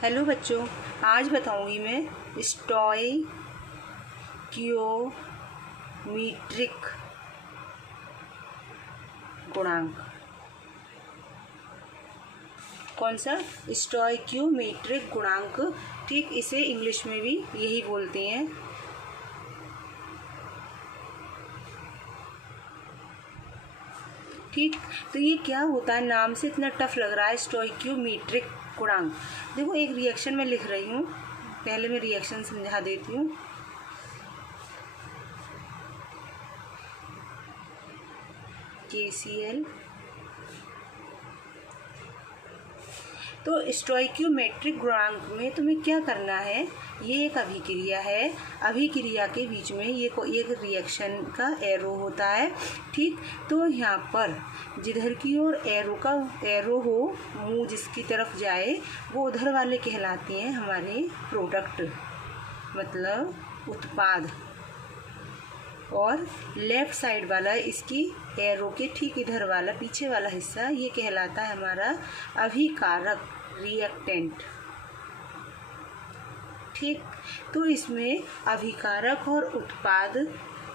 Hello बच्चों, आज बताऊंगी मैं स्टोइकियोमीट्रिक गुणांक। कौन सा? स्टोइकियोमीट्रिक गुणांक। ठीक, इसे इंग्लिश में भी यही बोलते हैं। ठीक, तो ये क्या होता है? नाम से इतना टफ लग रहा है, स्टोइकियोमीट्रिक गुणांक। देखो, एक रिएक्शन में लिख रही हूँ, पहले मैं रिएक्शन समझा देती हूँ। KCl। तो स्टोइकियोमेट्रिक गुणांक में तुम्हें क्या करना है? ये एक अभिक्रिया है, अभिक्रिया के बीच में ये एक रिएक्शन का एरो होता है। ठीक, तो यहाँ पर जिधर की ओर एरो हो, मुंह जिसकी तरफ जाए वो उधर वाले कहलाते हैं हमारे प्रोडक्ट, मतलब उत्पाद। और लेफ्ट साइड वाला, इसकी एरो के ठीक इधर वाला पीछे वाला हिस्सा, ये कहलाता है हमारा अभिकारक, रिएक्टेंट। ठीक, तो इसमें अभिकारक और उत्पाद,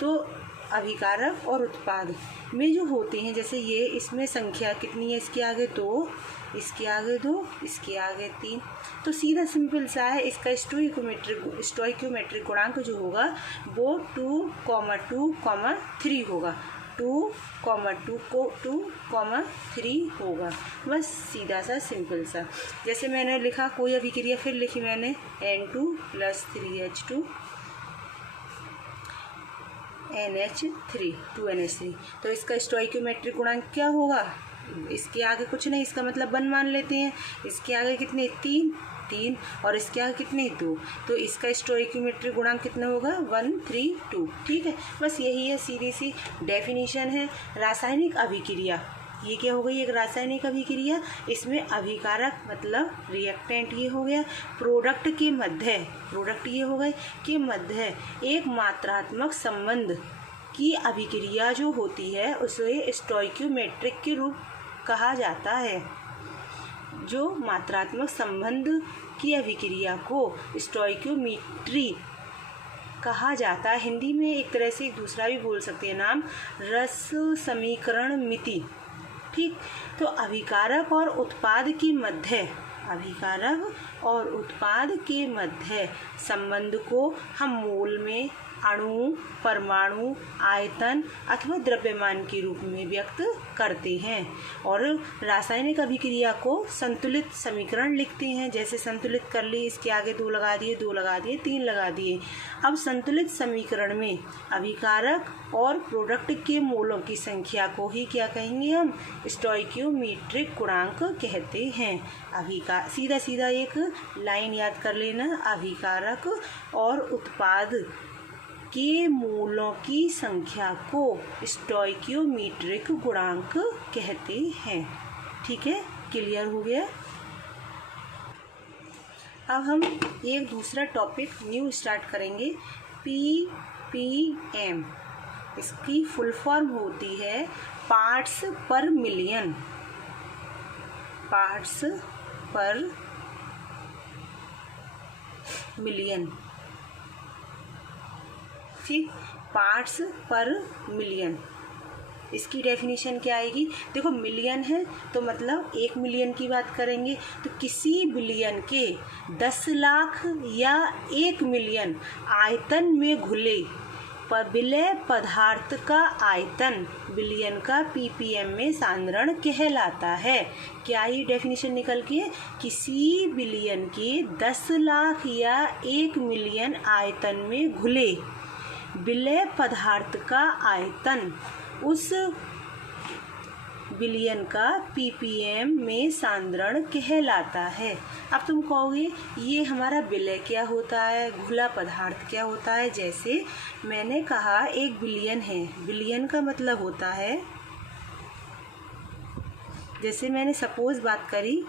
तो अभिकारक और उत्पाद में जो होते हैं, जैसे ये, इसमें संख्या कितनी है? इसके आगे 2, इसके आगे 2, इसके आगे 3। तो सीधा सिंपल सा है। इसका स्टोइकियोमेट्रिक गुणांक जो होगा वो 2,2,3 होगा। 2,2,3 होगा। बस सीधा सा सिंपल सा। जैसे मैंने लिखा, कोई अभिक्रिया फिर लिखी मैंने, N2 + 3H2 NH3, 2NH3। तो इसका स्टोइकियोमेट्रिक गुणांक क्या होगा? इसके आगे कुछ नहीं, इसका मतलब 1 मान लेते हैं। इसके आगे कितने? 3 और इसके आगे कितने? 2। तो इसका स्टोइकियोमेट्रिक गुणांक कितना होगा? 1, 3, 2। ठीक है, बस यही है, सीधी सी डेफिनेशन है। रासायनिक अभिक्रिया, ये क्या हो गई? एक रासायनिक अभिक्रिया। इसमें अभिकारक मतलब रिएक्टेंट ये हो गया, प्रोडक्ट के मध्य, प्रोडक्ट ये हो गए के मध्य एक मात्रात्मक संबंध की अभिक्रिया जो होती है उसे स्टोइकियोमेट्रिक के रूप कहा जाता है। जो मात्रात्मक संबंध की अभिक्रिया को स्टोइकियोमेट्री कहा जाता है। हिंदी में एक तरह से एक दूसरा भी बोल सकते हैं नाम, रस समीकरण मिति। ठीक, तो अभिकारक और उत्पाद के मध्य, अभिकारक और उत्पाद के मध्य संबंध को हम मोल में, अणु, परमाणु, आयतन अथवा द्रव्यमान के रूप में व्यक्त करते हैं। और रासायनिक अभिक्रिया को संतुलित समीकरण लिखते हैं। जैसे संतुलित कर ली, इसके आगे 2 लगा दिए, 2 लगा दिए, 3 लगा दिए। अब संतुलित समीकरण में अभिकारक और प्रोडक्ट के मोलों की संख्या को ही क्या कहेंगे? हम स्टोइकियोमेट्रिक गुणांक कहते हैं। सीधा सीधा एक लाइन याद कर लेना, अभिकारक और उत्पाद के मूलों की संख्या को स्टोइकियोमेट्रिक गुणांक कहते हैं। ठीक है, क्लियर हो गया? अब हम एक दूसरा टॉपिक न्यू स्टार्ट करेंगे, ppm। इसकी फुल फॉर्म होती है पार्ट्स पर मिलियन। पार्ट्स पर मिलियन। ठीक, पार्ट्स पर मिलियन। इसकी डेफिनेशन क्या आएगी? देखो, मिलियन है तो मतलब 1 मिलियन की बात करेंगे। तो किसी बिलियन के 10 लाख या 1 मिलियन आयतन में घुले विलय पदार्थ का आयतन बिलियन का ppm में सांद्रण कहलाता है। क्या ये डेफिनेशन निकल के? किसी बिलियन के 10 लाख या 1 मिलियन आयतन में घुले विलय पदार्थ का आयतन उस बिलियन का ppm में सांद्रण कहलाता है। अब तुम कहोगे ये हमारा विलय क्या होता है, घुला पदार्थ क्या होता है? जैसे मैंने कहा 1 बिलियन है, बिलियन का मतलब होता है, जैसे मैंने सपोज बात करी,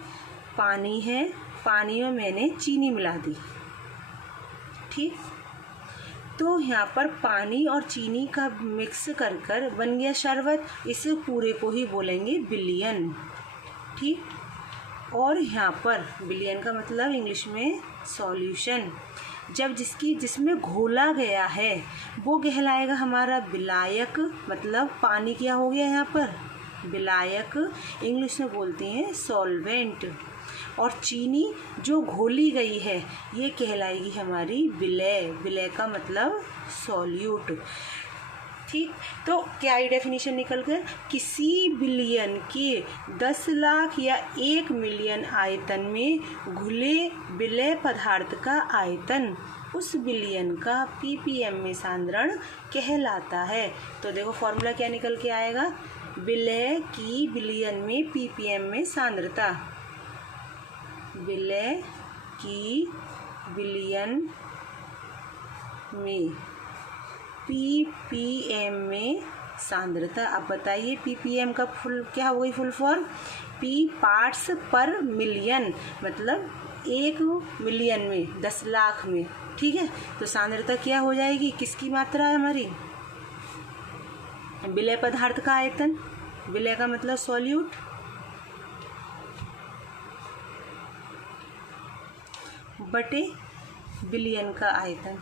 पानी है, पानी में मैंने चीनी मिला दी। ठीक, तो यहाँ पर पानी और चीनी का मिक्स कर बन गया शरबत। इस पूरे को ही बोलेंगे बिलियन। ठीक, और यहाँ पर बिलियन का मतलब इंग्लिश में सॉल्यूशन। जब जिसमें घोला गया है वो कहलाएगा हमारा विलायक, मतलब पानी क्या हो गया यहाँ पर, विलायक। इंग्लिश में बोलते हैं सॉल्वेंट। और चीनी जो घोली गई है ये कहलाएगी हमारी विलय। विलय का मतलब सॉल्यूट। ठीक, तो क्या ये डेफिनेशन निकल कर, किसी बिलियन के 10 लाख या 1 मिलियन आयतन में घुले विलय पदार्थ का आयतन उस बिलियन का ppm में सांद्रण कहलाता है। तो देखो फॉर्मूला क्या निकल के आएगा, विलय की बिलियन में ppm में सांद्रता, विलय की बिलियन में ppm में सांद्रता। अब बताइए ppm का फुल क्या हो गई, फुल फॉर्म, p पार्ट्स पर मिलियन, मतलब 1 मिलियन में, 10 लाख में। ठीक है, तो सांद्रता क्या हो जाएगी, किसकी मात्रा है हमारी, विलय पदार्थ का आयतन, विलय का मतलब सॉल्यूट, बटे बिलियन का आयतन।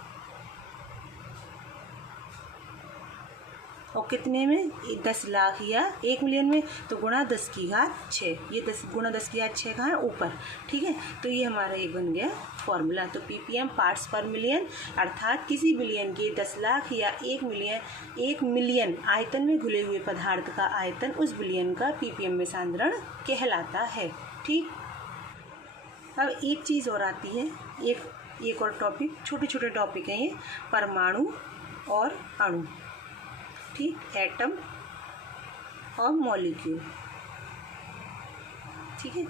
और कितने में, 10 लाख या 1 मिलियन में, तो गुणा 10 की घात 6। ये 10 गुणा 10 की घात 6 कहाँ है, ऊपर। ठीक है, तो ये हमारा एक बन गया फॉर्मूला। तो ppm पार्ट्स पर मिलियन, अर्थात किसी बिलियन के 10 लाख या 1 मिलियन आयतन में घुले हुए पदार्थ का आयतन उस बिलियन का ppm में सांद्रण कहलाता है। ठीक, अब एक चीज़ और आती है, एक और टॉपिक, छोटे छोटे टॉपिक हैं ये, परमाणु और अणु। ठीक, एटम और मॉलिक्यूल। ठीक है,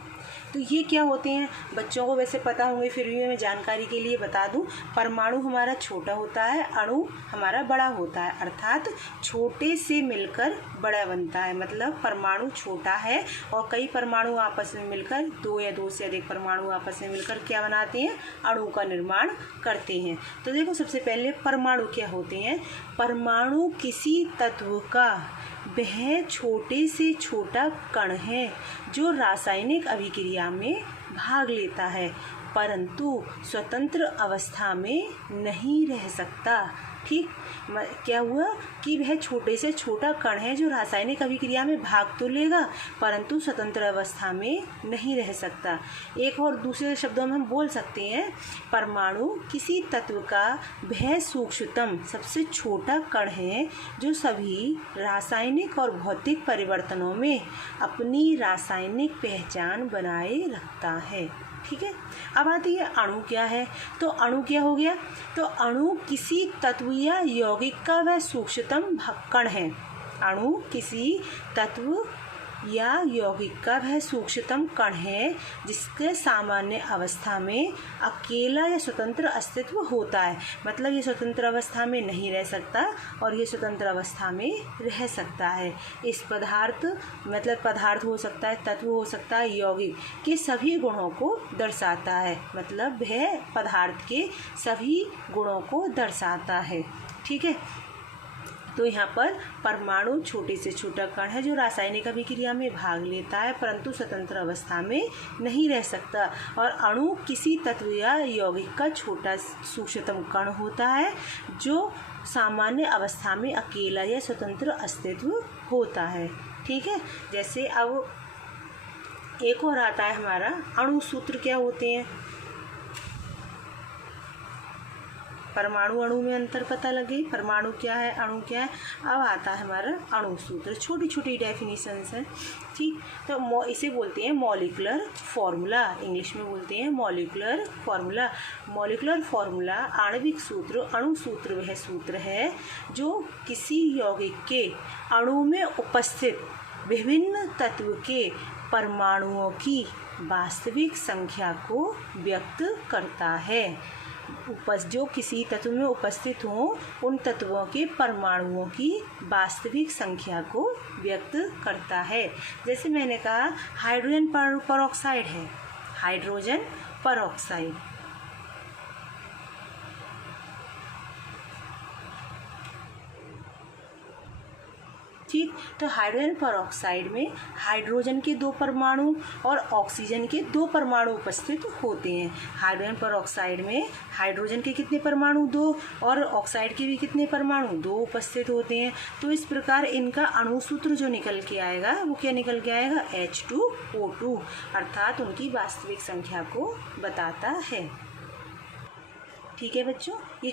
तो ये क्या होते हैं, बच्चों को वैसे पता होंगे, फिर भी मैं जानकारी के लिए बता दूं। परमाणु हमारा छोटा होता है, अणु हमारा बड़ा होता है, अर्थात छोटे से मिलकर बड़ा बनता है। मतलब परमाणु छोटा है और कई परमाणु आपस में मिलकर, 2 या 2 से अधिक परमाणु आपस में मिलकर क्या बनाते हैं, अणु का निर्माण करते हैं। तो देखो सबसे पहले परमाणु क्या होते हैं। परमाणु किसी तत्व का वह छोटे से छोटा कण है जो रासायनिक अभिक्रिया में भाग लेता है परंतु स्वतंत्र अवस्था में नहीं रह सकता। ठीक, क्या हुआ कि वह छोटे से छोटा कण है जो रासायनिक अभिक्रिया में भाग तो लेगा परंतु स्वतंत्र अवस्था में नहीं रह सकता। एक और दूसरे शब्दों में हम बोल सकते हैं, परमाणु किसी तत्व का वह सूक्ष्मतम सबसे छोटा कण है जो सभी रासायनिक और भौतिक परिवर्तनों में अपनी रासायनिक पहचान बनाए रखता है। ठीक है, अब आती है अणु क्या है। तो अणु क्या हो गया, तो अणु किसी तत्व या यौगिक का वह सूक्ष्मतम कण है। अणु किसी तत्व या यौगिक का वह सूक्ष्मतम कण है जिसके सामान्य अवस्था में अकेला या स्वतंत्र अस्तित्व होता है। मतलब ये स्वतंत्र अवस्था में नहीं रह सकता और ये स्वतंत्र अवस्था में रह सकता है। इस पदार्थ, मतलब पदार्थ हो सकता है, तत्व हो सकता है, यौगिक के सभी गुणों को दर्शाता है। मतलब वह पदार्थ के सभी गुणों को दर्शाता है। ठीक है, तो यहाँ पर परमाणु छोटे से छोटा कण है जो रासायनिक अभिक्रिया में भाग लेता है परंतु स्वतंत्र अवस्था में नहीं रह सकता। और अणु किसी तत्व या यौगिक का छोटा सूक्ष्मतम कण होता है जो सामान्य अवस्था में अकेला या स्वतंत्र अस्तित्व होता है। ठीक है, जैसे अब एक और आता है हमारा अणु सूत्र क्या होते हैं। परमाणु अणु में अंतर पता लगे, परमाणु क्या है, अणु क्या है। अब आता है हमारा अणु सूत्र, छोटी छोटी डेफिनेशंस हैं। ठीक, तो इसे बोलते हैं मॉलिक्यूलर फार्मूला, इंग्लिश में बोलते हैं मॉलिक्यूलर फार्मूला। मॉलिक्यूलर फार्मूला आणविक सूत्र, अणु सूत्र वह सूत्र है जो किसी यौगिक के अणु में उपस्थित विभिन्न तत्व के परमाणुओं की वास्तविक संख्या को व्यक्त करता है। जो किसी तत्व में उपस्थित हों उन तत्वों के परमाणुओं की वास्तविक संख्या को व्यक्त करता है। जैसे मैंने कहा हाइड्रोजन परऑक्साइड है, हाइड्रोजन परऑक्साइड। ठीक। तो हाइड्रोजन परऑक्साइड में हाइड्रोजन के 2 परमाणु और ऑक्सीजन के 2 परमाणु उपस्थित होते हैं। हाइड्रोजन परऑक्साइड में हाइड्रोजन के कितने परमाणु? 2 और ऑक्साइड के भी कितने परमाणु? 2 उपस्थित होते हैं। तो इस प्रकार इनका अणुसूत्र जो निकल के आएगा वो क्या निकल के आएगा? H2O2, अर्थात उनकी वास्तविक संख्या को बताता है। ठीक है बच्चों, ये